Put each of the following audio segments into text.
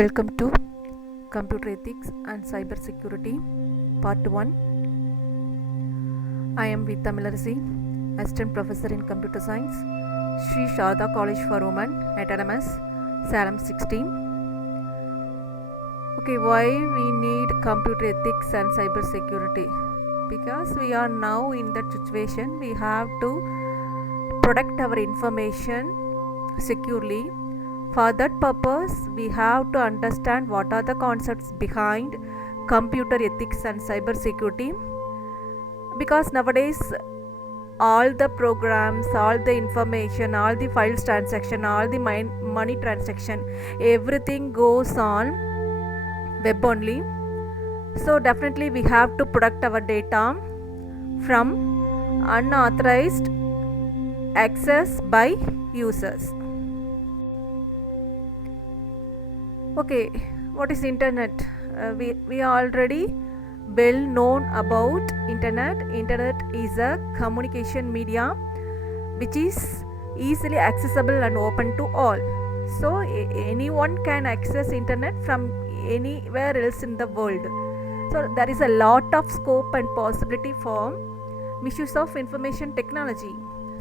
Welcome to Computer Ethics and Cybersecurity Part 1. I am Vita Millersi, Assistant Professor in Computer Science, Sri Sharda College for Women, Autonomous, Salem 16. Okay, why we need computer ethics and cybersecurity? Because we are now in that situation, we have to protect our information securely. For that purpose, we have to understand what are the concepts behind computer ethics and cybersecurity. Because nowadays, all the programs, all the information, all the files transaction, all the money transaction, everything goes on web only. So definitely we have to protect our data from unauthorized access by users. Okay, what is internet? We already well known about internet. Internet is a communication media which is easily accessible and open to all. So anyone can access internet from anywhere else in the world. So there is a lot of scope and possibility for misuse of information technology.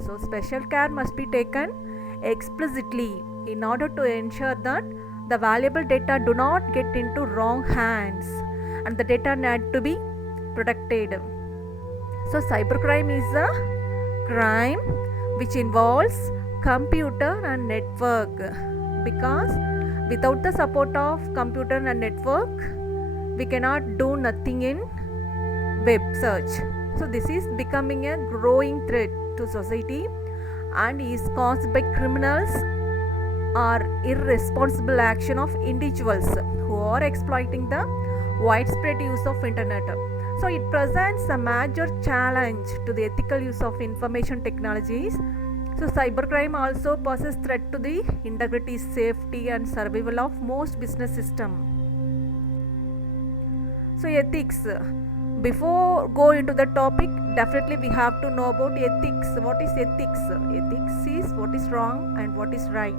So special care must be taken explicitly in order to ensure that the valuable data do not get into wrong hands and the data need to be protected. So cybercrime is a crime which involves computer and network, because without the support of computer and network we cannot do nothing in web search. So this is becoming a growing threat to society and is caused by criminals or irresponsible action of individuals who are exploiting the widespread use of internet. So it presents a major challenge to the ethical use of information technologies. So cybercrime also poses threat to the integrity, safety and survival of most business systems. So ethics. Before go into the topic, definitely we have to know about ethics. What is ethics? Ethics is what is wrong and what is right.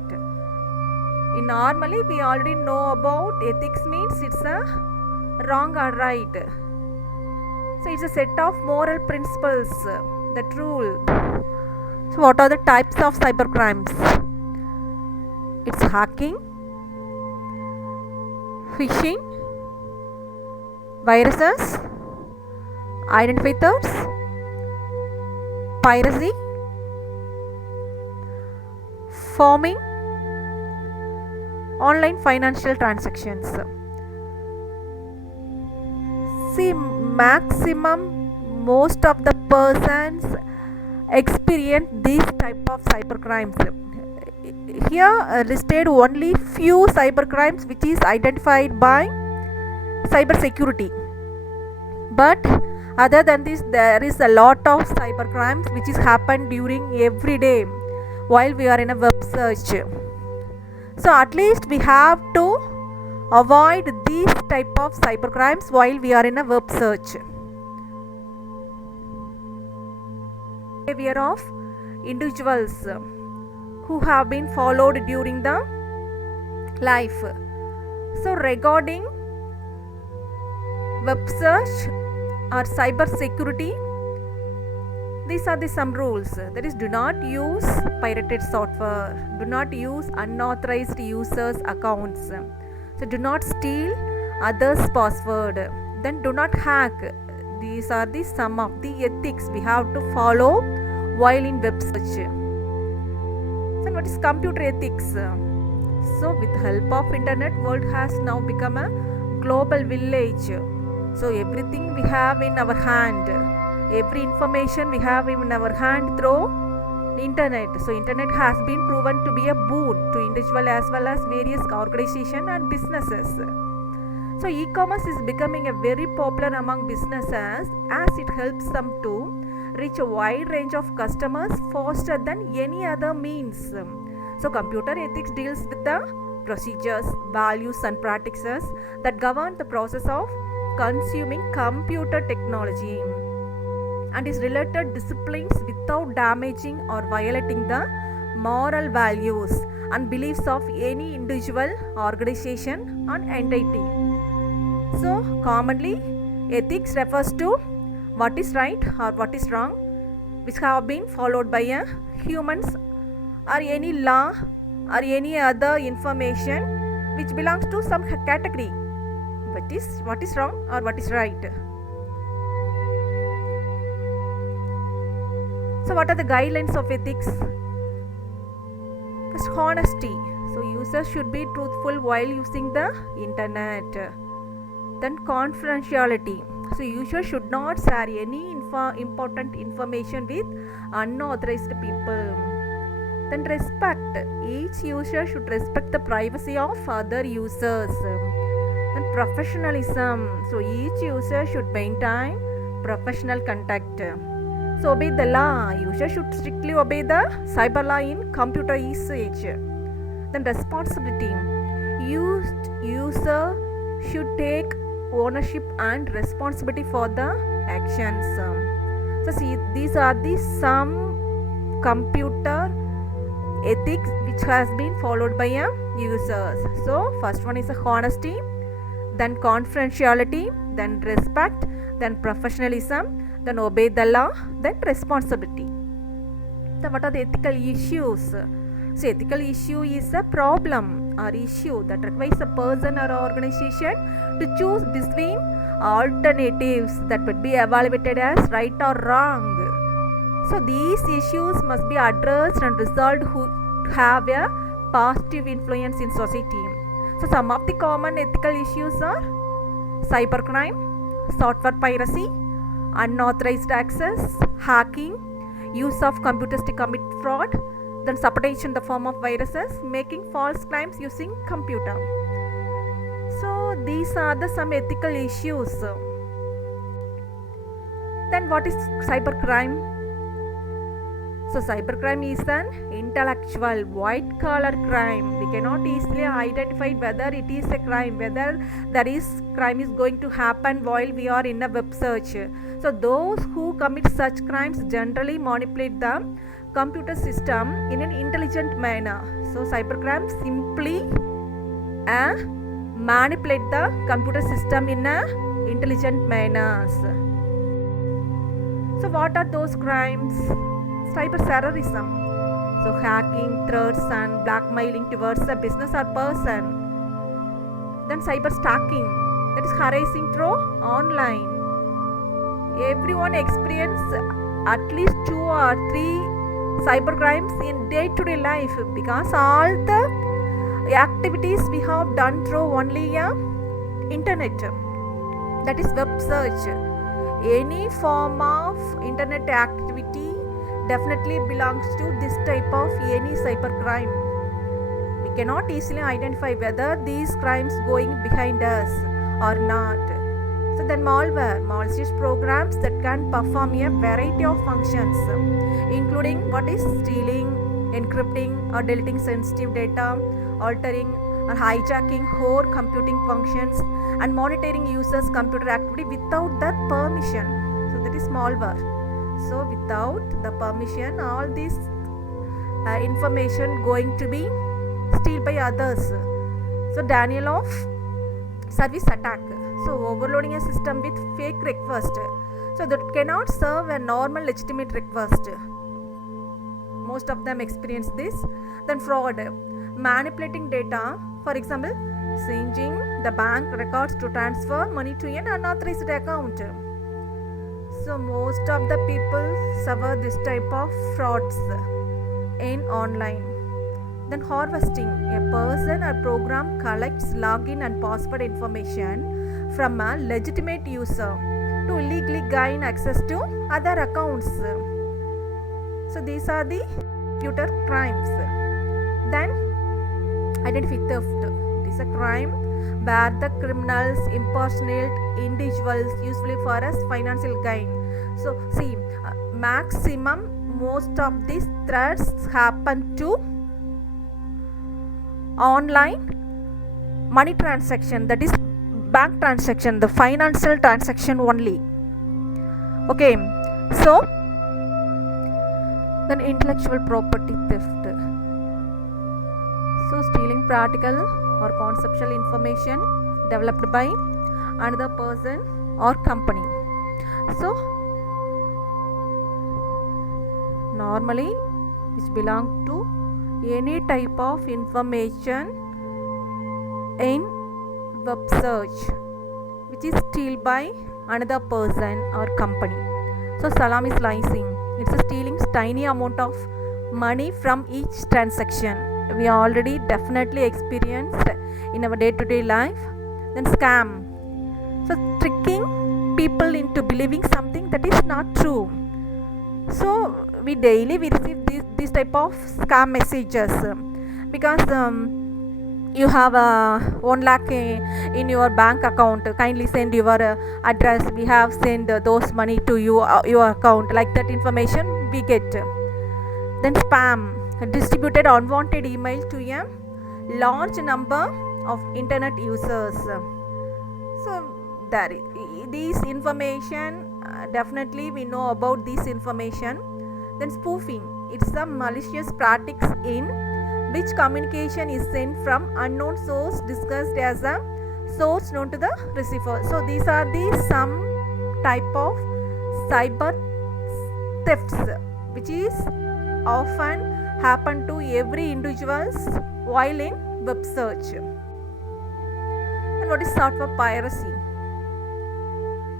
Normally we already know about ethics means it's a wrong or right. So it's a set of moral principles that rule. So what are the types of cybercrimes? It's hacking, phishing, viruses, identity thefts, piracy, forming, online financial transactions. See, maximum most of the persons experience these type of cybercrimes. Here listed only few cybercrimes which is identified by cybersecurity. But other than this, there is a lot of cybercrimes which is happened during every day while we are in a web search. So at least we have to avoid these type of cybercrimes while we are in a web search. Behavior of individuals who have been followed during the life. So regarding web search or cyber security, these are the some rules. That is, do not use pirated software, do not use unauthorized users accounts, so do not steal others password, then do not hack. These are the some of the ethics we have to follow while in web search. So what is computer ethics? So with the help of internet, world has now become a global village. So everything we have in our hand, every information we have in our hand through internet. So internet has been proven to be a boon to individual as well as various organizations and businesses. So e-commerce is becoming a very popular among businesses as it helps them to reach a wide range of customers faster than any other means. So computer ethics deals with the procedures, values and practices that govern the process of consuming computer technology and is related disciplines without damaging or violating the moral values and beliefs of any individual, organization, and entity. So, commonly, ethics refers to what is right or what is wrong, which have been followed by humans, or any law or any other information which belongs to some category. What is wrong or what is right. So, what are the guidelines of ethics? First, honesty. So, users should be truthful while using the internet. Then, confidentiality. So, users should not share any important information with unauthorized people. Then, respect. Each user should respect the privacy of other users. Then, professionalism. So, each user should maintain professional contact. So, obey the law. User should strictly obey the cyber law in computer usage. Then, responsibility. User should take ownership and responsibility for the actions. So, see, these are the some computer ethics which has been followed by users. So, first one is honesty, then confidentiality, then respect, then professionalism, then obey the law, then responsibility. So, what are the ethical issues? So, ethical issue is a problem or issue that requires a person or organization to choose between alternatives that would be evaluated as right or wrong. So, these issues must be addressed and resolved to have a positive influence in society. So, some of the common ethical issues are cybercrime, software piracy, unauthorized access, hacking, use of computers to commit fraud, then sabotage in the form of viruses, making false claims using computer. So, these are the some ethical issues. Then, what is cybercrime? So, cybercrime is an intellectual white collar crime. We cannot easily identify whether it is a crime, whether crime is going to happen while we are in a web search. So, those who commit such crimes generally manipulate the computer system in an intelligent manner. So, cybercrime simply manipulate the computer system in a intelligent manners. So, what are those crimes? Cyber terrorism. So, hacking, threats, and blackmailing towards a business or person. Then, cyber stalking, that is harassing through online. Everyone experiences at least 2 or 3 cyber crimes in day-to-day life, because all the activities we have done through only internet, that is web search. Any form of internet activity definitely belongs to this type of any cyber crime. We cannot easily identify whether these crimes going behind us or not. So, then malicious programs that can perform a variety of functions, including what is stealing, encrypting or deleting sensitive data, altering or hijacking core computing functions, and monitoring users' computer activity without their permission. So, that is malware. So, without the permission, all this information going to be stealed by others. So, denial of service attack. So, overloading a system with fake request, so that cannot serve a normal legitimate request. Most of them experience this. Then fraud, manipulating data, for example, changing the bank records to transfer money to an unauthorized account. So, most of the people suffer this type of frauds in online. Then harvesting, a person or program collects login and password information from a legitimate user to illegally gain access to other accounts. So, these are the computer crimes. Then identity theft, it is a crime where the criminals impersonate individuals usually for a financial gain. So, see, most of these threats happen to online money transaction, that is bank transaction, the financial transaction only. Okay, so then intellectual property theft. So stealing practical or conceptual information developed by another person or company. So normally which belong to any type of information in web search which is stealed by another person or company. So salam is leasing. It's a stealing tiny amount of money from each transaction. We already definitely experienced in our day-to-day life. Then scam. So tricking people into believing something that is not true. So we receive this type of scam messages because you have 1 lakh in your bank account, kindly send your address, we have sent those money to you, your account, like that information we get. Then spam, distributed unwanted email to a large number of internet users. So that these information definitely we know about this information. Then spoofing, it's a malicious practice in which communication is sent from unknown source discussed as a source known to the receiver. So these are the some type of cyber thefts which is often happen to every individuals while in web search. And what is software piracy?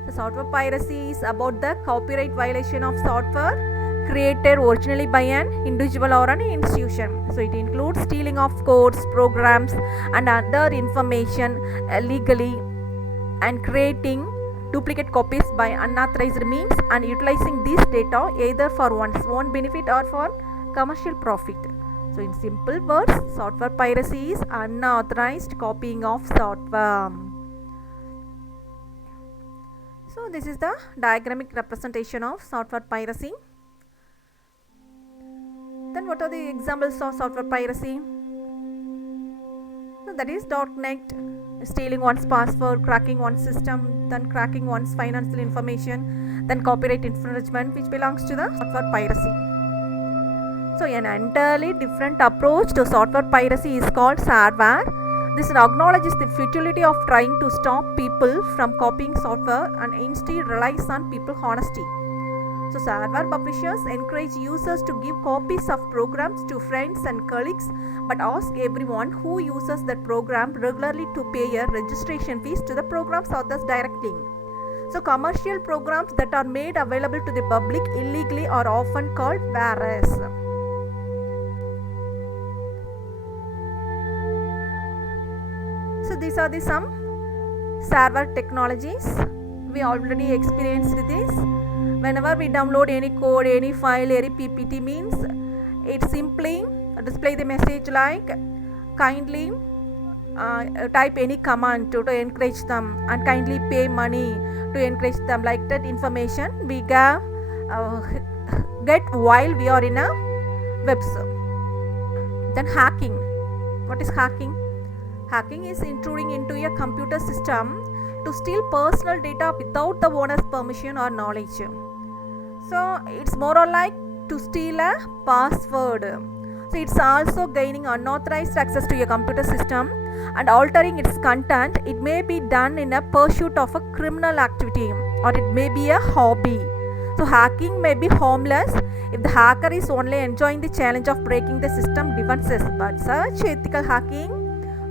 The software piracy is about the copyright violation of software created originally by an individual or an institution. So it includes stealing of codes, programs and other information legally and creating duplicate copies by unauthorized means and utilizing this data either for one's own benefit or for commercial profit. So in simple words, software piracy is unauthorized copying of software. So this is the diagrammatic representation of software piracy. Then what are the examples of software piracy? So that is .NET, stealing one's password, cracking one's system, then cracking one's financial information, then copyright infringement, which belongs to the software piracy. So an entirely different approach to software piracy is called shareware. This acknowledges the futility of trying to stop people from copying software and instead relies on people's honesty. So shareware publishers encourage users to give copies of programs to friends and colleagues but ask everyone who uses that program regularly to pay a registration fees to the program's authors directly. So commercial programs that are made available to the public illegally are often called wares. So these are the some shareware technologies. We already experienced this. Whenever we download any code, any file, any PPT means it simply display the message like kindly type any command to encourage them and kindly pay money to encourage them, like that information we get while we are in a website. Then hacking. What is hacking? Hacking is intruding into a computer system to steal personal data without the owner's permission or knowledge. So it's more or like to steal a password. So it's also gaining unauthorized access to a computer system and altering its content. It may be done in a pursuit of a criminal activity or it may be a hobby. So hacking may be harmless if the hacker is only enjoying the challenge of breaking the system defenses, but such ethical hacking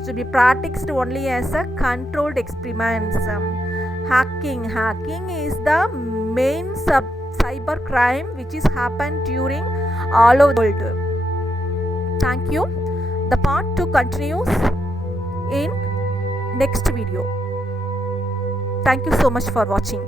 should be practiced only as a controlled experiments. Hacking is the main cyber crime which is happened during all over the world. Thank you. The part 2 continues in next video. Thank you so much for watching.